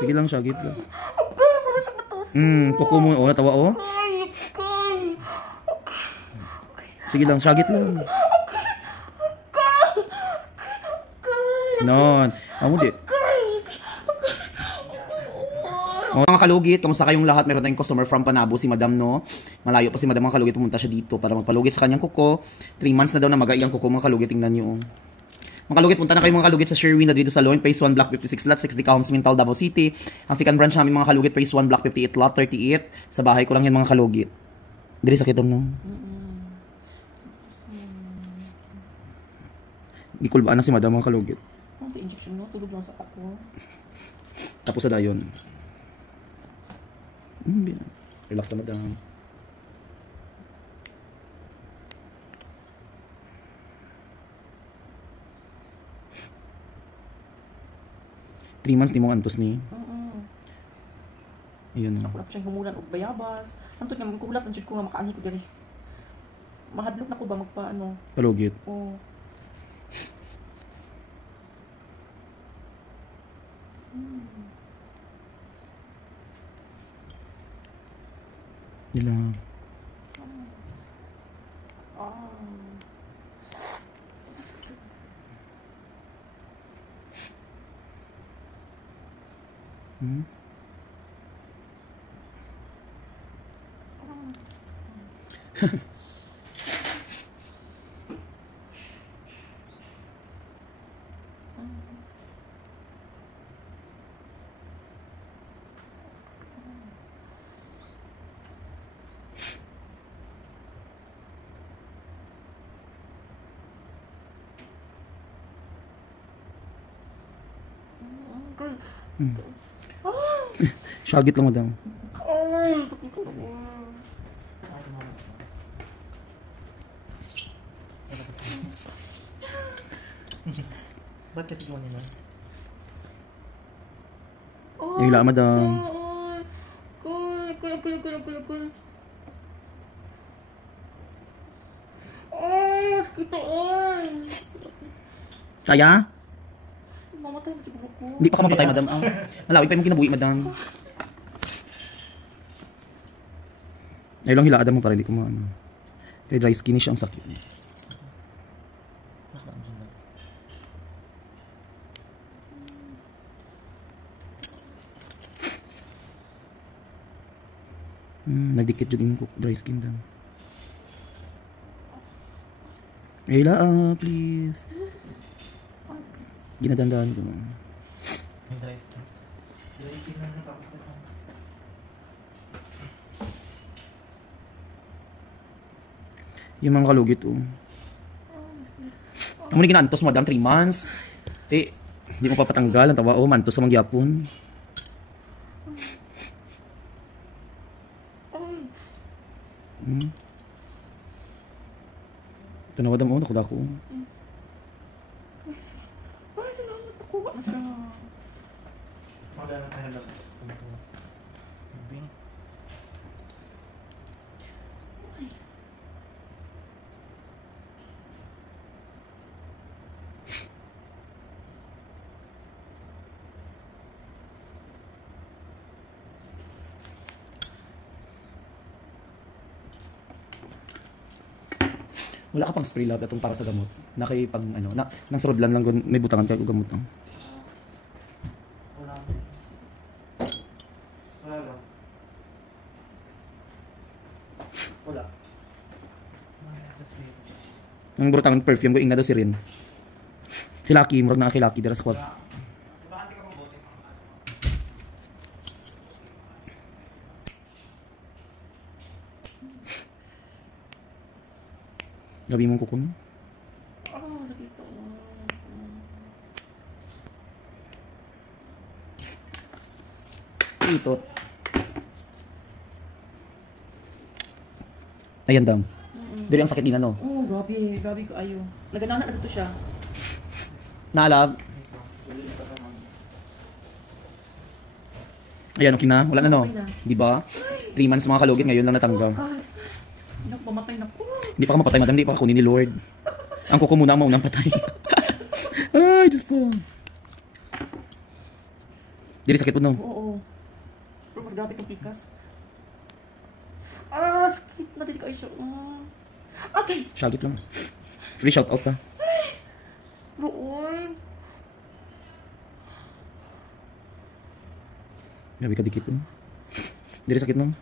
Sige lang, sagit lang. Okay, para sa matos. Kuko mo. O, natawa o. Okay. Sige lang, sagit lang. Non. Amo di. O, mga kalugit, kamusta kayong lahat? Meron tayong customer from Panabo, si Madam, no? Malayo pa si Madam, mga kalugit, pumunta siya dito para magpalugit sa kanyang kuko. 3 months na daw na mag-aiyang kuko, mga kalugit, tingnan nyo. Mga kalugit, punta na kayo mga kalugit sa Sherwin na dito sa Loin, Phase 1, Block 56, Lot 60, Homes, Mintal, Davao City. Ang second branch namin mga kalugit, Phase 1, Block 58, Lot 38. Sa bahay ko lang yan mga kalugit. Dili sa kitom, no? Gikulbaan na si Madam, mga kalugit. Ang injection mo, tulog lang sa ako. Tapos sa dayon. Relax na Madam. Three months di mo antos ni. Ayun na. Ako siyang humulan o bayabas. Antod nga magkulat, antod ko nga makaani ko diri. Mahadlok na ko ba magpaano? Kalugit. Oo. Nila. Syagit lang Madam. Ay, sakit ko. Ba't kasi gawin naman? Hila Madam. Kuy. Ay, sakit ko. Kaya? Mamatay mo siguro ko. Hindi pa ka mapatay Madam. Malawi pa yung kinabuhi Madam. Ay lang hilaada mo para hindi ko maano. Kaya dry skin siya ang sakit. Nagdikit yun yung dry skin dan. Hila please. Ginadandaan ko. Dry skin. Dry skin na tapos na ito. Yung mga kalugit Ang muna ginaantos Madam 3 months. Hindi mo papatanggal ang tawa mantos sa mangyapon. Ito na Madam nakudako. Ay, salamat ako. Ano siya? Magdala tayo lang. Wala ka pang spray lab itong para sa gamot. Nakay pang nang srodlan lang may butangan kay gamot no. Wala. Wala lang. Wala. Ang butangan perfume ko ingna daw si Rin. Si Lucky, murag na kay Lucky dira sa squad. Gabi mong kuko no? Sakit ko. Itot. Ayan daw. Dili ang sakit din no? Oh, grabe ko ayo. Naganana na dito siya. Naalab. Ayan, okay na. Wala na no? Di ba? 3 months mga kalugit ngayon lang natanggap. Pamatay na ko. Hindi pa ka mapatay Madam, hindi pa ka kunin ni Lord. Ang kuko muna ang maunang patay. Ay, Diyos ko. Dili sakit po no. Oo. Pero mas grabe itong tikas. Ah, sakit na dili kayo siya. Okay. Shagit lang. Free shout out ta. Roon. Grabe ka dikit no. Dili sakit no.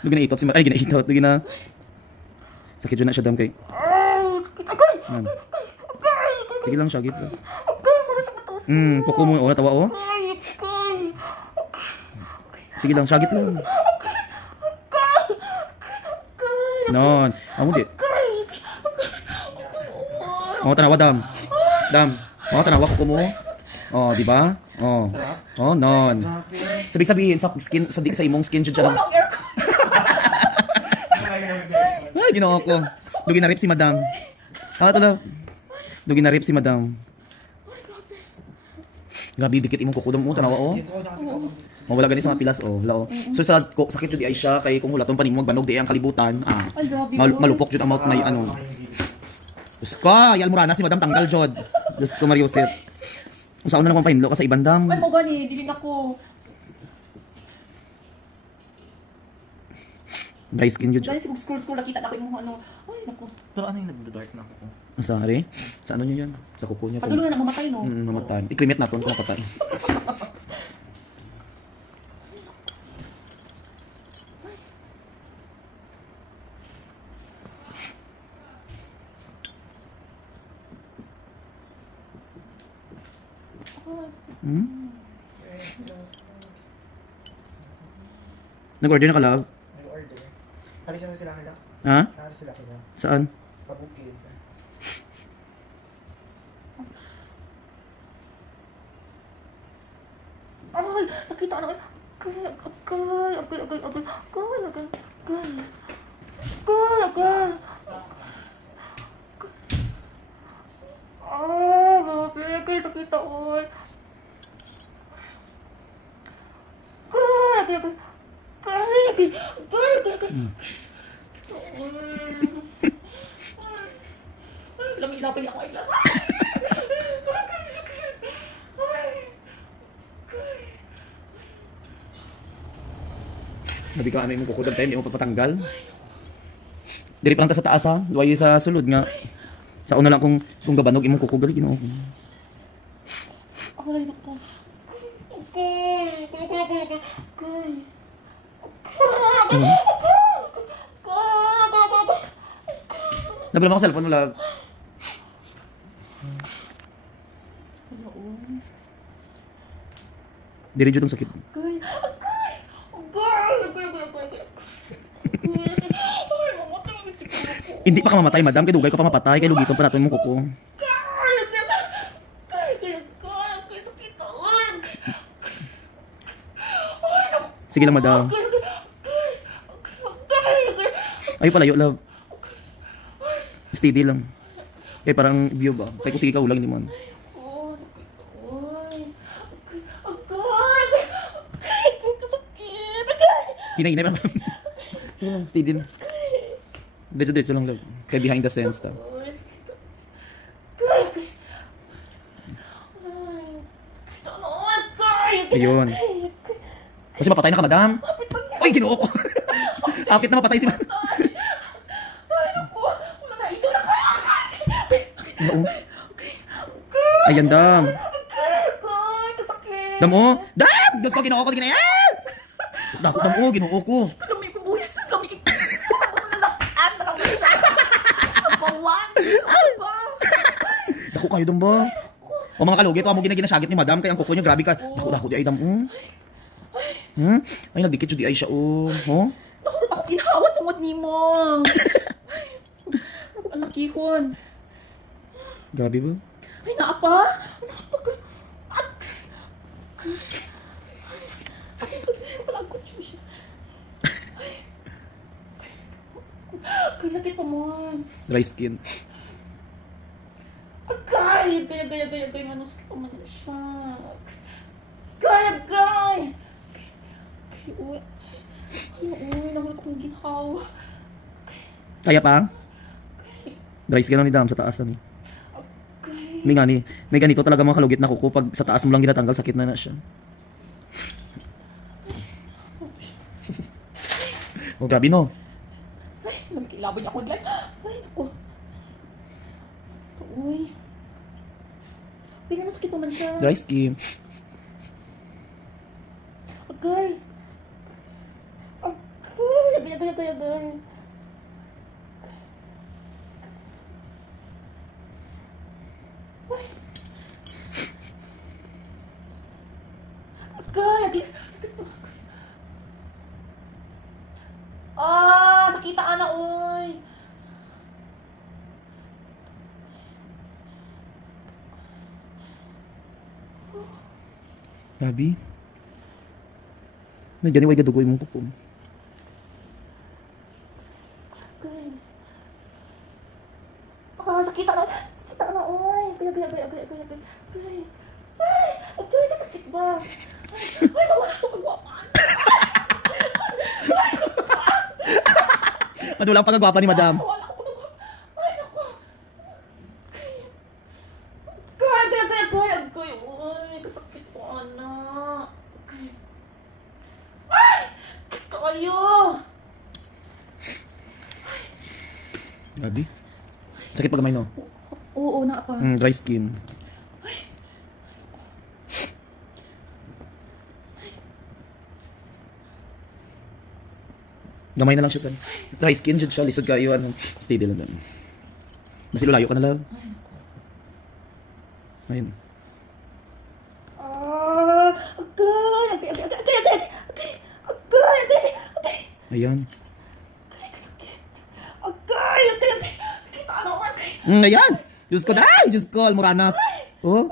Dugi na itot si ay ginaitot. Dugi na. Sakit dyan na siya dam kay. Yan. Sige lang, shagit lang. Kuko mo, natawa oh. Sige lang, shagit lang. Non, amo di. Oh, tanawa dam. Dam. Oh, tanawa kuko mo. Oh, di ba? Oh. Oh, non. Sabihin sa skin sa imong skin jud lang. Ay, ginoo ko. Dugi na rip si madam. Ah, to lang. Dugi na rip si madam. Grabe dikit imong kuko mo tanawa oh. Mawala gani sa mga pilas oh, lao. So sa sakit jud ay siya kay kung hulaton pa nimo magbanog di ang kalibutan. Ay, grabe. Malupok jud ang mouth may ano. Uska, yal murana si madam tanggal jud. Diyos ko Mariosep. Kung saan na lang pahinlo ka sa ibang dam. Ay, mo gani, dili na ko. Dry skin jud. Dahil sa school nakita na ko yung ano. Ay, naku. Pero ano yung nag-dark na ako? Asari? Sa ano niya yan? Sa kuko niya. Padulo na mamatay, no? Mamatay. I-cremate natin kung napatay. Nag-order na ka, love? Nag-order. Halis na sila kila. Ha? Halis sila kila. Saan? Pabukid. Ay, sakita na. Grabe, sakita, oy. Lami-lapin ako ay lasa. Nabi ka ano yung kukudan tayo, hindi mo papatanggal. Diri pa lang ta sa taas ha, luwayo sa sulod nga. Sa una lang kung gabanog imong kukugal, ginoo. Ay, naku. Nabilang ako cellphone mo, love. Diri jud ang sakit. Hindi pa ka mamatay, madam. Kay dugay ko pa mapatay. Kay lugiton pa natin mo kuko. Sige lang, madam. Ay, palayo, love. Steady lang. Kaya parang view ba? Kaya kung sige ka, ulang naman. Hinay-hinay pa. Sige lang, steady lang. Diretso lang, love. Kaya behind the scenes ta. Ayun. Kasi mapatay na ka, madam. Uy, ginoo ko. Apit na mapatay si madam. Oo. Ayan, dam. Dam, oh. Dam! Gas ko, ginoo ko. Dakot, dam, oh. Ginoo ko. Lami ko buhay. Sus, lami ko. Nalakaan. Nakawin siya. Sa bawan. Dako kayo, dam ba? O mga kalugit, o mo ginaginasagit ni madam. Kaya ang kuko niya, grabe ka. Dako, di ay, dam, oh. Ay, nagdikit yun di ay siya, oh. Oh? Ako ginawa tungod ni mo. Ako anak ihon. Grabe ba? Ay, naapa? Naapa ka. Kasi palagkot siya. Kaya nakit pa mo. Dry skin. Agay! Gaya. Ano sakit pa man siya. Gay! Uy, nahulot akong ginhawa. Kaya pa? Dry skin na ni Dam sa taas na ni. Okay. May ganito talaga mga kalugit na kuko. Pag sa taas mo lang ginatanggal, sakit na siya. Oh, grabe no. Ay, lamig ako guys. Ay, naku. Sakit, uy. Pero masakit naman siya. Dry skin. Agay. Agay. Agay. Sakit po. Sakita ana, uy. Grabe. May gani way gadugoy mong kuko. Agay. Sakita na. Sakita na, uy. Agay. Ay, agay, kasakit ba? Ay, wala ito kagwapan. Madulang pagkagwapa ni Madam. Wala ko kagwapan. Ay, naku. Agay. Uy, kasakit po, anak. Agay. Ay, kas kayo. Grabe. Sakit pag gamay no. Oo, na pa. Dry skin. Gamay na lang siya tan. Dry skin jud siya, lisod kayo ano. Steady lang dan. Masilulayo ka na lang. Ayun. Agay. Ayan. Agay, kasakit. Agay. Sakit, ano, agay. Ayan. Diyos ko, Diyos ko, almoranas. Oh.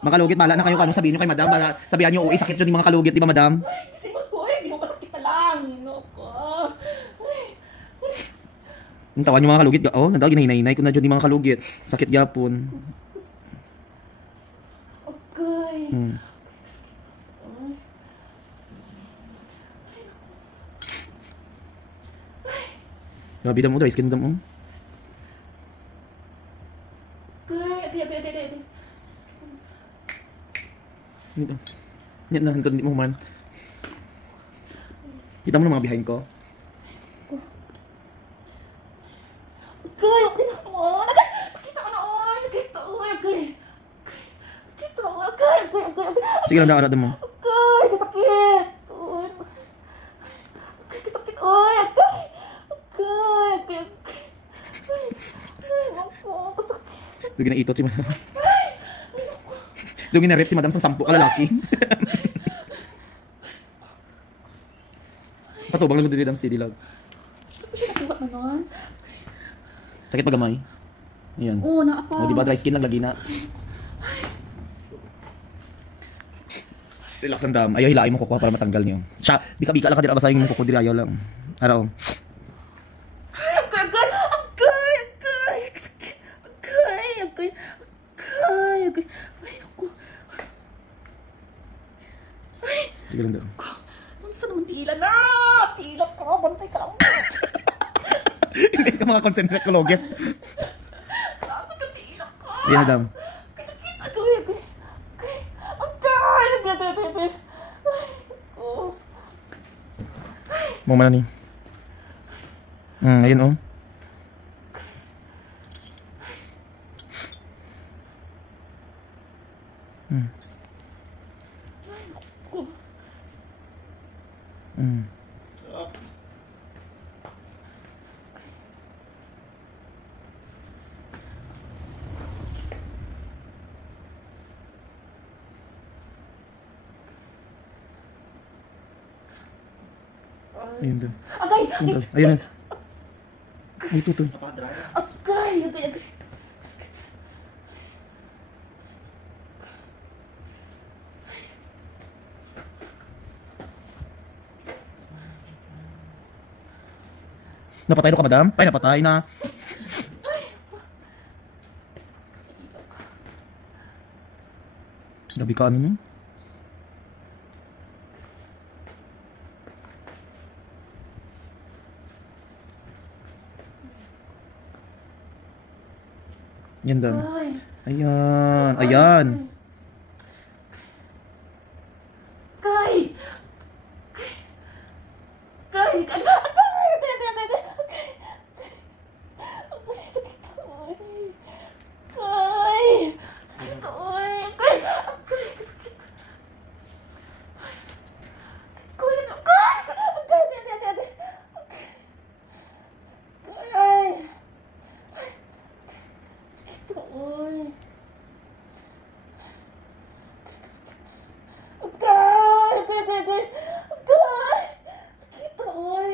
Mga kalugit, bahala na kayo kung sabihin nyo kay Madam. Sabihan nyo, uy, sakit yun yung mga kalugit, di ba Madam? Ay, kasi ginukasakit na lang. Nako. Yung tawan yung mga kalugit, oh, nandang ginahinay ko na dyan yung mga kalugit. Sakit gyapon. Okay. Grabe Dam mo, dry skin Dam mo. Agay. Yan na, hindi mo man. Kita mo na mga behind ko. Agay, naman. Agay, sakit ako na, oy. Sakit ako, agay. Sige lang, daara mo. Agay, kasakit. Agay, kasakit, oy. Agay. Ay, naku, kasakit. Dugi na itot si Madam. Dugi na rep si Madam sa 10 kalalaki. Patubang lang mo Dam, steady lang. Ano siya nakuha na nun? Sakit pag gamay. Ayan. Oo, naapa. O, di ba dry skin lang lagi na. Relax ang Dam. Ayaw hilain mo kukuha para matanggal niyo. Siya, bika-bika lang ka din abasahin mo kukuha diri ayaw lang. Araw. Agay. Kasakit. Agay. Ay, naku. Sige lang Dam. Ano sa naman tila na? Tila ka, bantay ka lang. Hindi ka mga concentrate ko logit. Grabe ka, tila ka. Ayan Dam. Kasakit. Agay. Ay, oh. Mo man ni. Ayun oh. Ayun Dam. Agay. Ayun na. Ay, tutoy. Agay. Kasakit. Napatay na ka, Madam? Ay, napatay na. Grabe ka ano mo? Yan doon. Ay. Ayan. Ayan. Kay! Kay! Kay! Sakit oy. Kay! Sakit oy. Kay! Kay! Sakit. Kay! Kay! Kay! Sakit oy.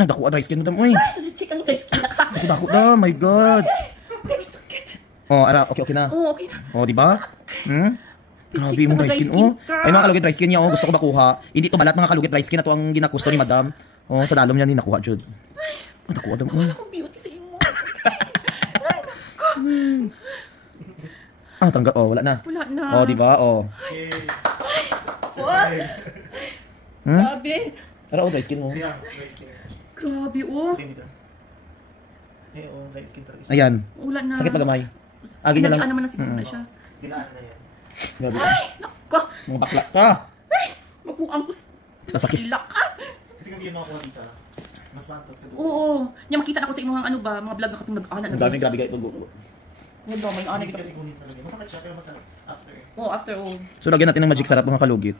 Ay, dako ang dry skin mo dam. Uy. Check ang dry skin na ka. Dako da. My God. Kay, sakit. Oh, ara. Okay na. Oo, okay na. Oh, di ba? Grabe yung dry skin. Oh. Ay, mga kalugit dry skin niya. Oh, gusto ko makuha. Hindi to balat mga kalugit dry skin na to ang ginakusto ni madam. Oh, sa dalom niya ni nakuha, Jud. Oh, dako adam. Wala akong beauty sa imo. Ah, tanggal. Oh, wala na. Wala na. Oh, di ba? Oh. Yay! What? Grabe. Ara, oh, dry skin mo. Kaya, dry skin. Grabe, oh. Hindi ka. Eh, oh, dry skin talaga siya. Ayan. Wala na. Sakit pagamay. Agi na lang. Pinagian naman na siguro na siya. Dilaan na yan. Grabe. Ay, naku. Mga bakla ka. Magbuang ko sa Sakit. ilak ka. Kasi kung di yun makakuha dito, mas mantos ka doon. Oo. Yung makita na ko sa imuhang ano ba, mga vlog na katong nag-ana na. Ang dami, grabe kayo. Wala, may ana Hindi kita. kasi gunit talaga. Masakit siya, pero masarap after. Oo, after all. So, lagyan natin ng magic sarap mga kalugit.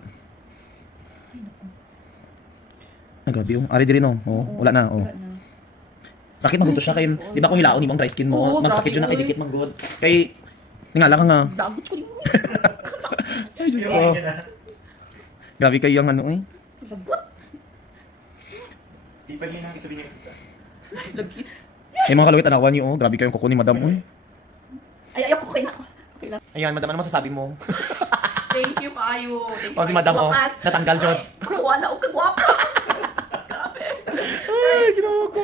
Ay, grabe yung. Ari din, oh. Oh, wala na, oh. Wala na. Sakit magunto siya kay, di ba kung hilaon ibang dry skin mo, Oo, magsakit grabe yun na kay yun. dikit manggod. Kay, ningala ka nga. Dagot ko rin. Ay, Diyos Pero ko. okay ka na. Grabe kayo yung ano, eh. Lagot. Di pa yun ang isabihin niya. Lagi. Ay, mga kalugit, anawan niyo, oh. Grabe kayong kuko ni madam, oh. Ay, ayoko, okay na. Okay na. Ayan, madam, ano masasabi mo? Thank you, Kayo. Thank you. Oh, si madam, oh. Natanggal, Jod. Wala, o kagwapa. Grabe. Ay, ginawa ko.